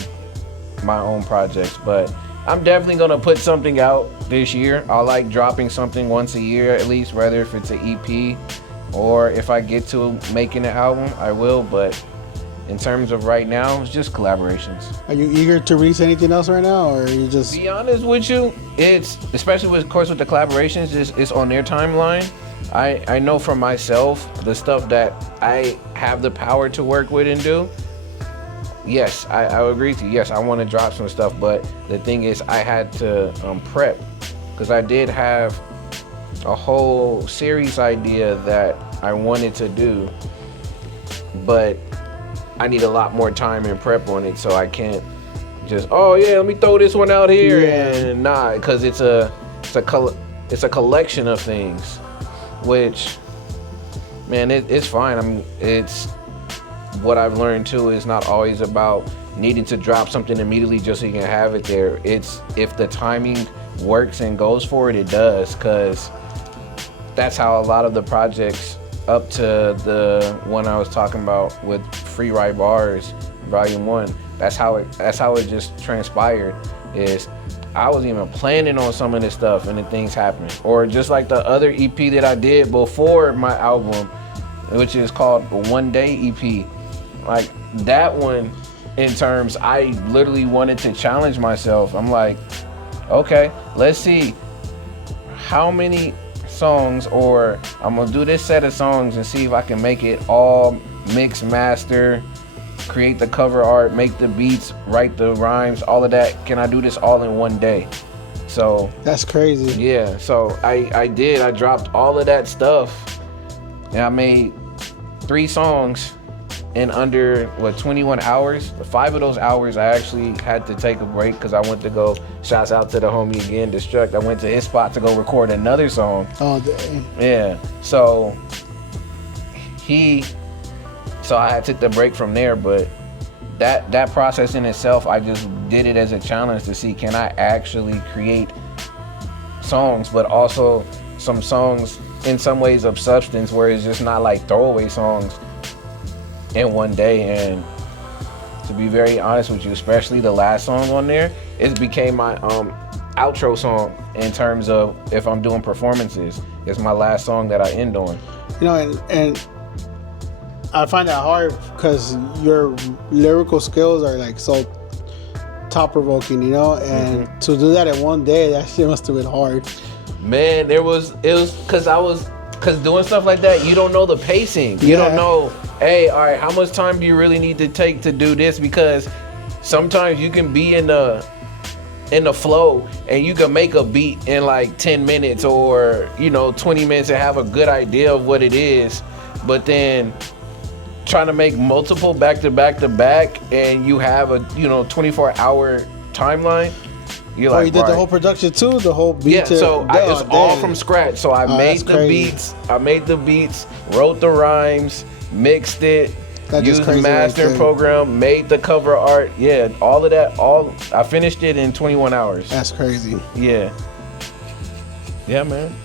my own projects. But I'm definitely gonna put something out this year. I like dropping something once a year at least, whether if it's an EP or if I get to making an album, I will. But in terms of right now, it's just collaborations. Are you eager to release anything else right now, or are you just? To be honest with you, it's especially with the collaborations, it's on their timeline. I know for myself the stuff that I have the power to work with and do. Yes, I would agree with you. Yes, I want to drop some stuff, but the thing is, I had to prep, because I did have a whole series idea that I wanted to do, but I need a lot more time and prep on it, so I can't just, oh yeah, let me throw this one out here, and nah, because it's a collection of things, which, man, it's fine. I mean, it's what I've learned too is not always about needing to drop something immediately just so you can have it there. It's if the timing works and goes for it, it does, because that's how a lot of the projects up to the one I was talking about with Free Write Bars Volume 1, that's how it just transpired. Is I wasn't even planning on some of this stuff and then things happened. Or just like the other EP that I did before my album, which is called One Day EP. Like that one, in terms, I literally wanted to challenge myself. I'm like, okay, let's see how many songs, or I'm gonna do this set of songs and see if I can make it all mix, master, create the cover art, make the beats, write the rhymes, all of that. Can I do this all in one day? So that's crazy. Yeah, so I did. I dropped all of that stuff and I made 3 songs in under 21 hours. 5 of those hours I actually had to take a break because I went to go, shouts out to the homie again, Destruct. I went to his spot to go record another song. Oh, dang. Yeah, so I had to take the break from there, but that process in itself, I just did it as a challenge to see, can I actually create songs, but also some songs in some ways of substance where it's just not like throwaway songs in one day. And to be very honest with you, especially the last song on there, it became my outro song in terms of if I'm doing performances. It's my last song that I end on. You know, and I find that hard because your lyrical skills are like so thought-provoking, you know, and to do that in one day, that shit must have been hard. Man, it was because doing stuff like that, you don't know the pacing. You don't know, hey, all right, how much time do you really need to take to do this? Because sometimes you can be in in the flow, and you can make a beat in like 10 minutes or 20 minutes and have a good idea of what it is, but then trying to make multiple back to back to back, and you have a 24-hour timeline. You're like, you did the whole production too, the whole beat. Yeah, so it's all from scratch. So I made the beats, wrote the rhymes, mixed it, used the mastering program, made the cover art. Yeah, all of that. I finished it in 21 hours. That's crazy. Yeah. Yeah, man.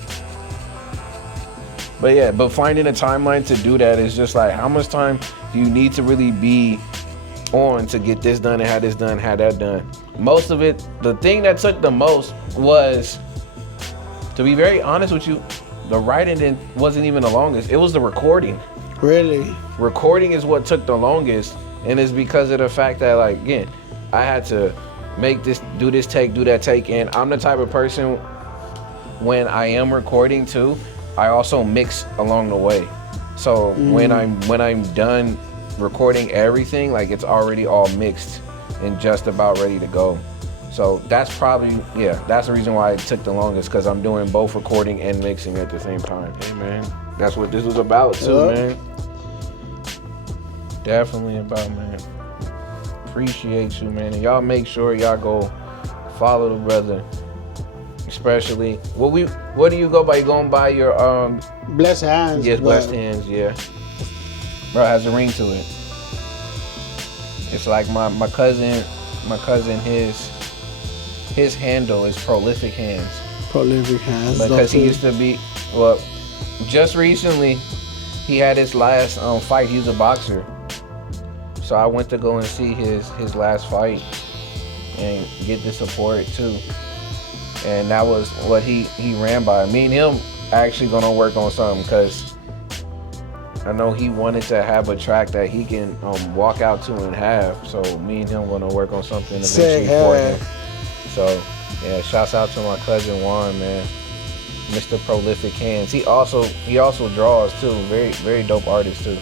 But finding a timeline to do that is just like, how much time do you need to really be on to get this done and have this done, have that done? Most of it, the thing that took the most was, to be very honest with you, the writing wasn't even the longest. It was the recording. Really? Recording is what took the longest, and it's because of the fact that, like, again, I had to make this, do this take, do that take, and I'm the type of person, when I am recording too, I also mix along the way. So when I'm done recording everything, like, it's already all mixed and just about ready to go. So that's probably, that's the reason why it took the longest, because I'm doing both recording and mixing at the same time. Hey, man, that's what this was about too, man. Definitely about, man. Appreciate you, man. And y'all make sure y'all go follow the brother. Especially, what do you go by? You going by your Blessed Hands. Yes, Blessed Hands, yeah. Bro, it has a ring to it. It's like my cousin, his handle is Prolific Hands. Prolific Hands. Because he used to be, just recently, he had his last fight. He was a boxer. So I went to go and see his last fight and get the support too. And that was what he ran by. Me and him actually gonna work on something, because I know he wanted to have a track that he can walk out to and have. So me and him gonna work on something eventually for him. So yeah, shouts out to my cousin Juan, man. Mr. Prolific Hands. He also draws too. Very, very dope artist too.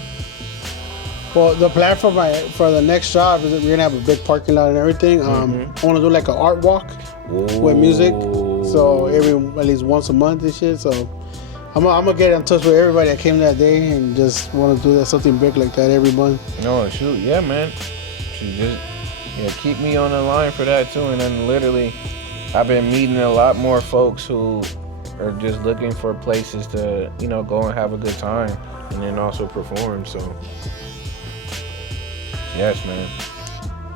Well, the plan for the next job is that we're gonna have a big parking lot and everything. I want to do like an art walk with music. So at least once a month and shit. So I'm gonna get in touch with everybody that came that day and just want to do something big like that every month. No, shoot, yeah, man. Just keep me on the line for that too. And then literally, I've been meeting a lot more folks who are just looking for places to go and have a good time and then also perform. So yes, man.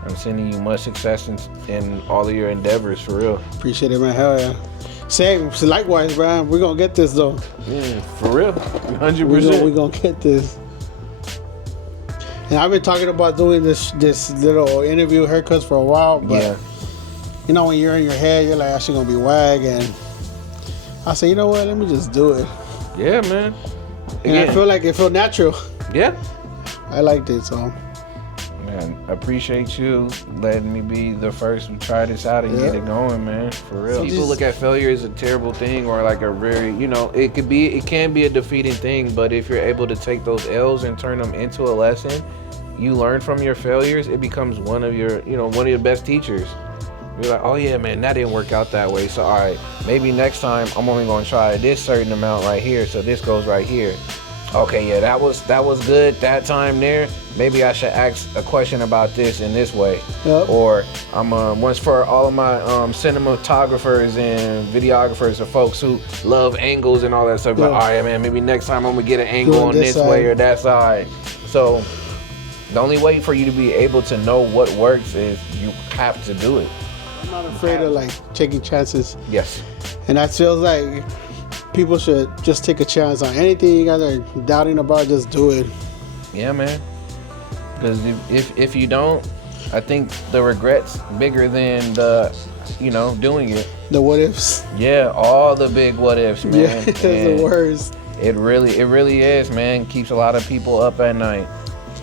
I'm sending you much success in all of your endeavors, for real. Appreciate it, man. Hell yeah. Same. Likewise, bro. We're going to get this, though. Yeah, for real. 100%. We're going to get this. And I've been talking about doing this little interview haircuts for a while, but when you're in your head, you're like, I should going to be wag. And I said, you know what? Let me just do it. Yeah, man. And I feel like it felt natural. Yeah. I liked it, so. Man, I appreciate you letting me be the first to try this out and get it going, man. For real. People look at failure as a terrible thing, or like a very, it can be a defeating thing, but if you're able to take those L's and turn them into a lesson, you learn from your failures, it becomes one of your best teachers. You're like, oh yeah, man, that didn't work out that way. So all right, maybe next time I'm only gonna try this certain amount right here, so this goes right here. Okay, yeah, that was good that time there. Maybe I should ask a question about this in this way. Yep. Or I'm once for all of my cinematographers and videographers or folks who love angles and all that stuff. Like, all right, man, maybe next time I'm gonna get an angle on this way or that side. So the only way for you to be able to know what works is you have to do it. I'm not afraid of taking chances. Yes. And that feels like people should just take a chance on anything you guys are doubting about. Just do it. Yeah, man. Because if you don't, I think the regret's bigger than the, doing it. The what ifs. Yeah, all the big what ifs, man. Yeah, it's the worst. It really is, man. Keeps a lot of people up at night.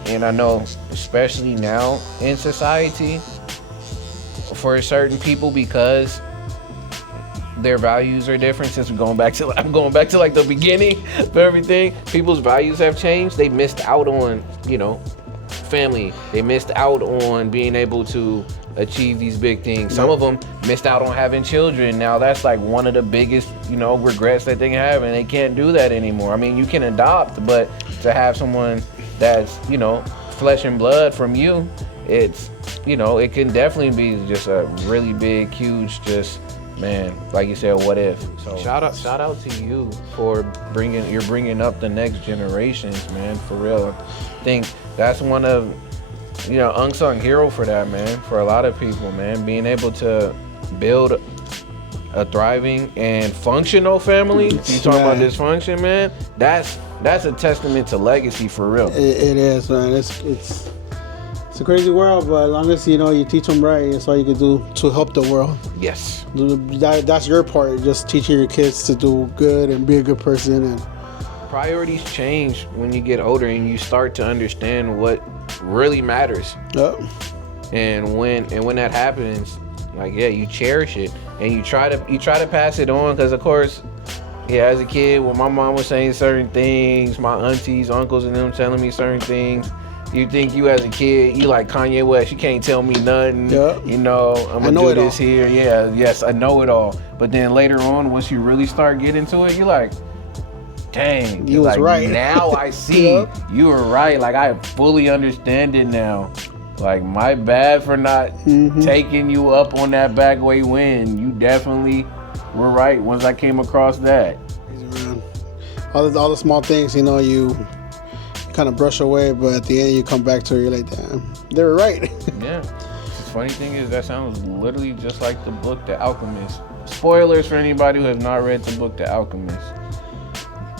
And I know, especially now in society, for certain people, because their values are different. Since I'm going back to like the beginning of everything, people's values have changed. They missed out on, family. They missed out on being able to achieve these big things. Some of them missed out on having children. Now that's like one of the biggest, regrets that they can have, and they can't do that anymore. I mean, you can adopt, but to have someone that's, flesh and blood from you, it's, it can definitely be just a really big, huge, just, man, like you said, what if? So shout out to you for bringing up the next generations, man, for real. I think that's one of, unsung hero for that, man, for a lot of people, man, being able to build a thriving and functional family. You talking about dysfunction, man? That's a testament to legacy for real. It is, man. It's a crazy world, but as long as you teach them right, that's all you can do to help the world. Yes. That's your part, just teaching your kids to do good and be a good person. And priorities change when you get older and you start to understand what really matters. Yep. And when that happens, like, you cherish it and you try to pass it on, because of course, as a kid, when my mom was saying certain things, my aunties, uncles, and them telling me certain things, you think you as a kid, you like Kanye West, you can't tell me nothing. Yep. I'm gonna do this here. Yeah, yes, I know it all. But then later on, once you really start getting to it, you're like, dang, you was right. Now I see you were right. Like, I fully understand it now. Like, my bad for not taking you up on that back way win. You definitely were right once I came across that. All the small things, you kind of brush away, but at the end you come back to it, you're like, damn, they were right. Yeah. The funny thing is, that sounds literally just like the book The Alchemist. Spoilers for anybody who has not read the book The Alchemist.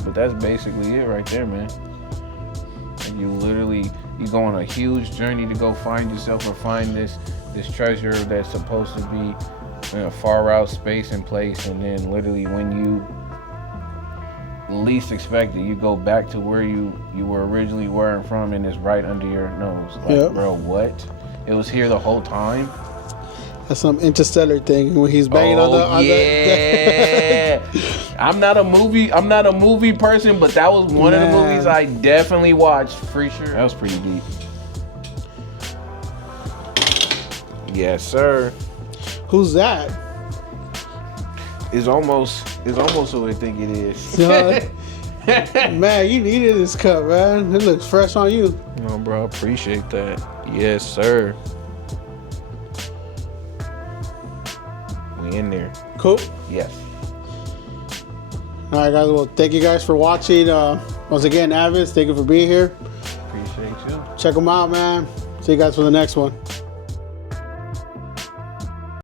But that's basically it right there, man. And you go on a huge journey to go find yourself or find this treasure that's supposed to be in a far out space and place, and then literally when you least expect it, you go back to where you were originally wearing from, and it's right under your nose. Like, bro, what? It was here the whole time? That's some interstellar thing when he's banging on the I'm not a movie person, but that was one of the movies I definitely watched for sure. That was pretty deep. Yes, sir. Who's that? It's almost who I think it is. Man, you needed this cup, man. It looks fresh on you. No, bro, I appreciate that. Yes, sir. We in there. Cool. Yes. All right, guys. Well, thank you guys for watching. Once again, I.A.d.v.i.s.s, thank you for being here. Appreciate you. Check them out, man. See you guys for the next one.